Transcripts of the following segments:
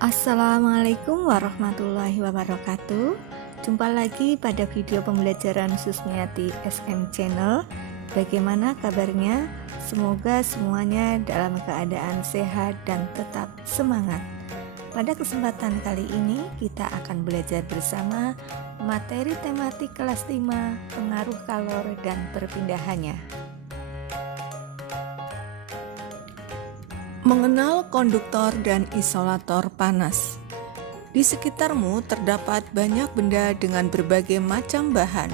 Assalamualaikum warahmatullahi wabarakatuh. Jumpa lagi pada video pembelajaran Susmiati SM Channel. Bagaimana kabarnya? Semoga semuanya dalam keadaan sehat dan tetap semangat. Pada kesempatan kali ini kita akan belajar bersama materi tematik kelas 5, pengaruh kalor dan perpindahannya. Mengenal konduktor dan isolator panas. Di sekitarmu terdapat banyak benda dengan berbagai macam bahan.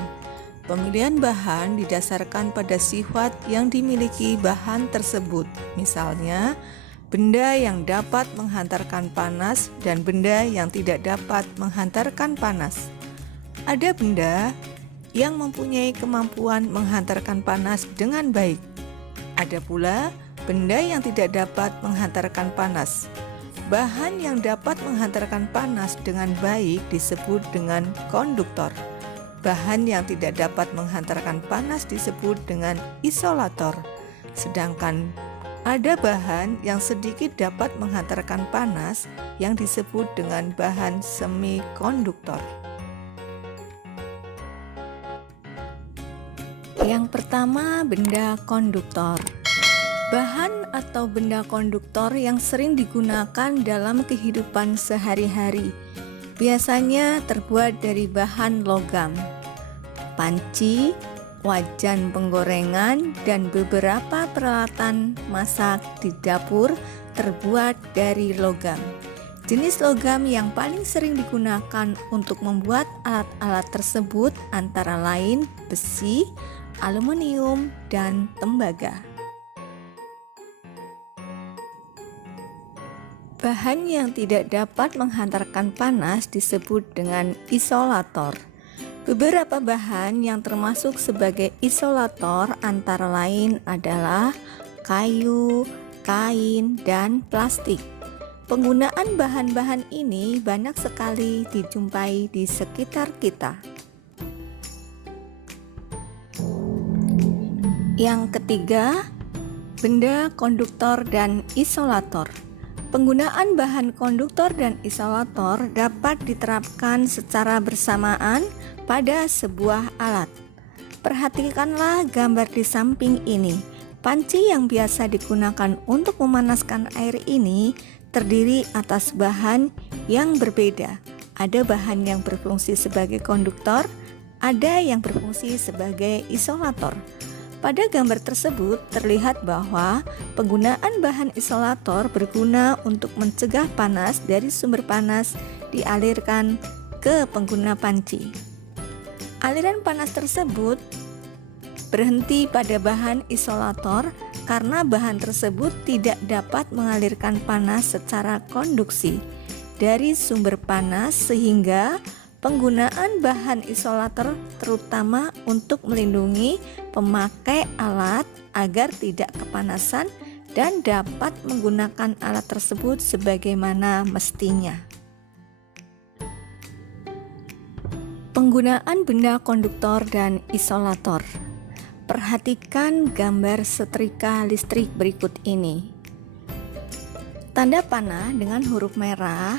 Pemilihan bahan didasarkan pada sifat yang dimiliki bahan tersebut. Misalnya, benda yang dapat menghantarkan panas dan benda yang tidak dapat menghantarkan panas. Ada benda yang mempunyai kemampuan menghantarkan panas dengan baik. Ada pula benda yang tidak dapat menghantarkan panas. Bahan yang dapat menghantarkan panas dengan baik disebut dengan konduktor. Bahan yang tidak dapat menghantarkan panas disebut dengan isolator. Sedangkan ada bahan yang sedikit dapat menghantarkan panas yang disebut dengan bahan semikonduktor. Yang pertama, benda konduktor. Bahan atau benda konduktor yang sering digunakan dalam kehidupan sehari-hari biasanya terbuat dari bahan logam. Panci, wajan penggorengan, dan beberapa peralatan masak di dapur terbuat dari logam. Jenis logam yang paling sering digunakan untuk membuat alat-alat tersebut antara lain besi, aluminium, dan tembaga. Bahan yang tidak dapat menghantarkan panas disebut dengan isolator. Beberapa bahan yang termasuk sebagai isolator antara lain adalah kayu, kain, dan plastik. Penggunaan bahan-bahan ini banyak sekali dijumpai di sekitar kita. Yang ketiga, benda konduktor dan isolator. Penggunaan bahan konduktor dan isolator dapat diterapkan secara bersamaan pada sebuah alat. Perhatikanlah gambar di samping ini. Panci yang biasa digunakan untuk memanaskan air ini terdiri atas bahan yang berbeda. Ada bahan yang berfungsi sebagai konduktor, ada yang berfungsi sebagai isolator. Pada gambar tersebut terlihat bahwa penggunaan bahan isolator berguna untuk mencegah panas dari sumber panas dialirkan ke pengguna panci. Aliran panas tersebut berhenti pada bahan isolator karena bahan tersebut tidak dapat mengalirkan panas secara konduksi dari sumber panas, sehingga penggunaan bahan isolator terutama untuk melindungi pemakai alat agar tidak kepanasan dan dapat menggunakan alat tersebut sebagaimana mestinya. Penggunaan benda konduktor dan isolator. Perhatikan gambar setrika listrik berikut ini. Tanda panah dengan huruf merah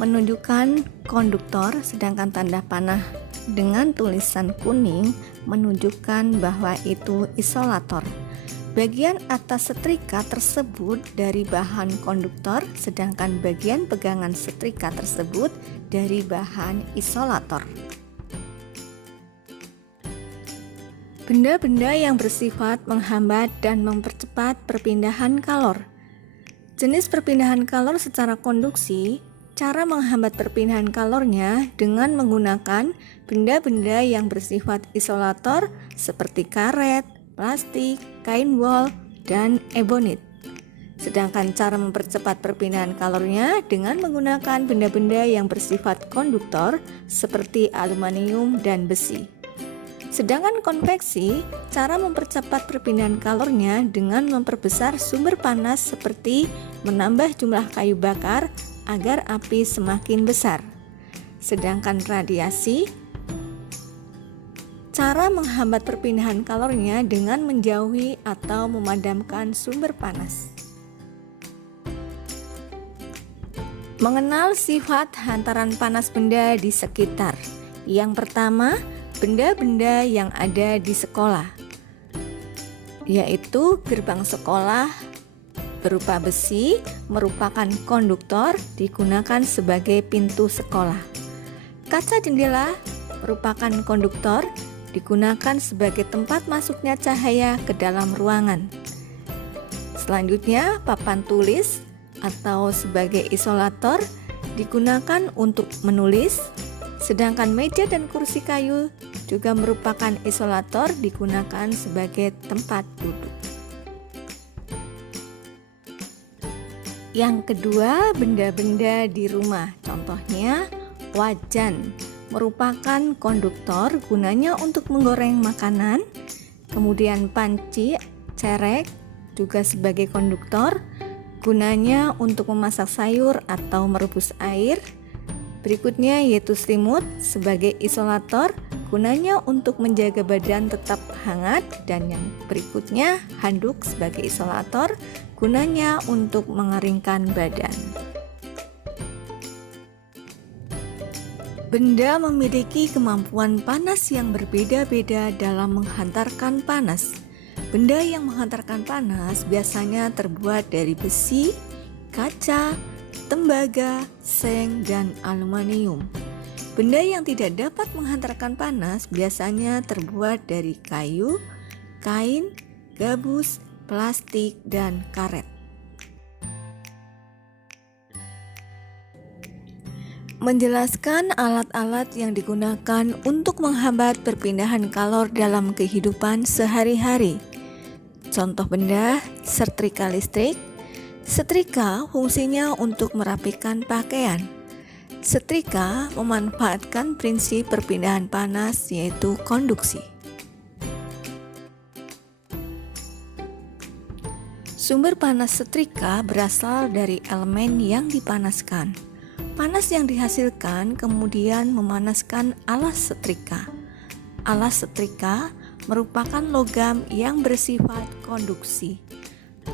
menunjukkan konduktor, sedangkan tanda panah dengan tulisan kuning menunjukkan bahwa itu isolator. Bagian atas setrika tersebut dari bahan konduktor, sedangkan bagian pegangan setrika tersebut dari bahan isolator. Benda-benda yang bersifat menghambat dan mempercepat perpindahan kalor. Jenis perpindahan kalor secara konduksi. Cara menghambat perpindahan kalornya dengan menggunakan benda-benda yang bersifat isolator seperti karet, plastik, kain wol, dan ebonit. Sedangkan cara mempercepat perpindahan kalornya dengan menggunakan benda-benda yang bersifat konduktor seperti aluminium dan besi. Sedangkan konveksi, cara mempercepat perpindahan kalornya dengan memperbesar sumber panas seperti menambah jumlah kayu bakar agar api semakin besar. Sedangkan radiasi, cara menghambat perpindahan kalornya dengan menjauhi atau memadamkan sumber panas. Mengenal sifat hantaran panas benda di sekitar. Yang pertama, benda-benda yang ada di sekolah, yaitu gerbang sekolah berupa besi merupakan konduktor, digunakan sebagai pintu sekolah. Kaca jendela merupakan konduktor, digunakan sebagai tempat masuknya cahaya ke dalam ruangan. Selanjutnya, papan tulis atau sebagai isolator digunakan untuk menulis, sedangkan meja dan kursi kayu juga merupakan isolator, digunakan sebagai tempat duduk. Yang kedua, benda-benda di rumah. Contohnya, wajan merupakan konduktor, gunanya untuk menggoreng makanan. Kemudian panci, cerek juga sebagai konduktor, gunanya untuk memasak sayur atau merebus air. Berikutnya yaitu selimut sebagai isolator, gunanya untuk menjaga badan tetap hangat. Dan yang berikutnya handuk sebagai isolator, gunanya untuk mengeringkan badan. Benda memiliki kemampuan panas yang berbeda-beda dalam menghantarkan panas. Benda yang menghantarkan panas biasanya terbuat dari besi, kaca, tembaga, seng, dan aluminium. Benda yang tidak dapat menghantarkan panas biasanya terbuat dari kayu, kain, gabus, plastik, dan karet. Menjelaskan alat-alat yang digunakan untuk menghambat perpindahan kalor dalam kehidupan sehari-hari. Contoh benda, setrika listrik. Setrika fungsinya untuk merapikan pakaian. Setrika memanfaatkan prinsip perpindahan panas, yaitu konduksi. Sumber panas setrika berasal dari elemen yang dipanaskan. Panas yang dihasilkan kemudian memanaskan alas setrika. Alas setrika merupakan logam yang bersifat konduksi.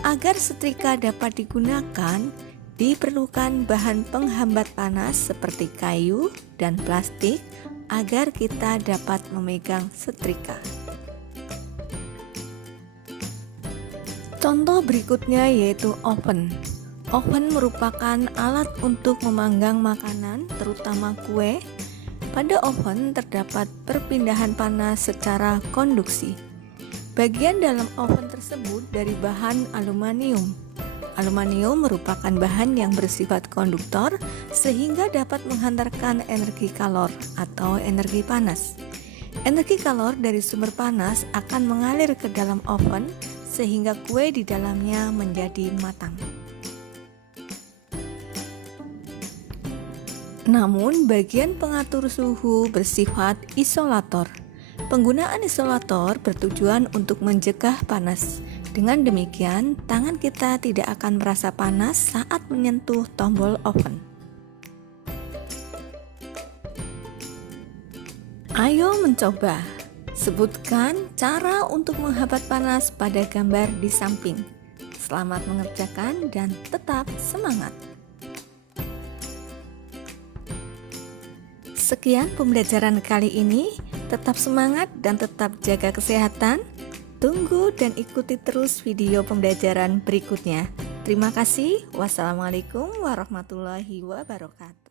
Agar setrika dapat digunakan, diperlukan bahan penghambat panas seperti kayu dan plastik agar kita dapat memegang setrika. Contoh berikutnya yaitu oven. Oven merupakan alat untuk memanggang makanan, terutama kue. Pada oven terdapat perpindahan panas secara konduksi. Bagian dalam oven tersebut dari bahan aluminium. Aluminium merupakan bahan yang bersifat konduktor sehingga dapat menghantarkan energi kalor atau energi panas. Energi kalor dari sumber panas akan mengalir ke dalam oven sehingga kue di dalamnya menjadi matang. Namun, bagian pengatur suhu bersifat isolator. Penggunaan isolator bertujuan untuk mencegah panas. Dengan demikian, tangan kita tidak akan merasa panas saat menyentuh tombol oven. Ayo mencoba. Sebutkan cara untuk menghambat panas pada gambar di samping. Selamat mengerjakan dan tetap semangat. Sekian pembelajaran kali ini, tetap semangat dan tetap jaga kesehatan. Tunggu dan ikuti terus video pembelajaran berikutnya. Terima kasih. Wassalamualaikum warahmatullahi wabarakatuh.